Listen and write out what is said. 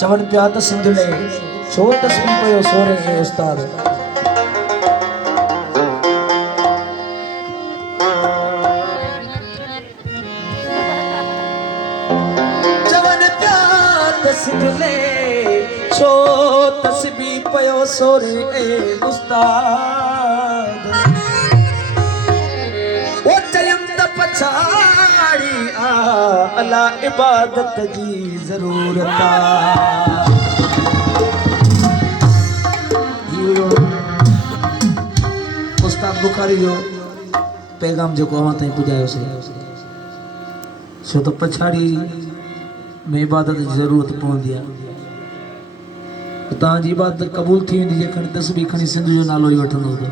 चवन पिया त सिंधुले छो तस्वीर पयो सोरे ए उस्ताद चवन पिया त सिंधुले छो तस्वीर पयो सोरे ए उस्ताद ओ चयम त पछाड़ी आ अला इबादत जी जरूरत उस्ताद बुखारी जो पैगाम जो अवां ताईं पुॼायो से छो त पछाड़ी में इबादत जी ज़रूरत पवंदी आहे तव्हांजी इबादत क़बूल थी वेंदी जेकॾहिं तस्बीह खणी सिंध जो नालो ई वठंदो त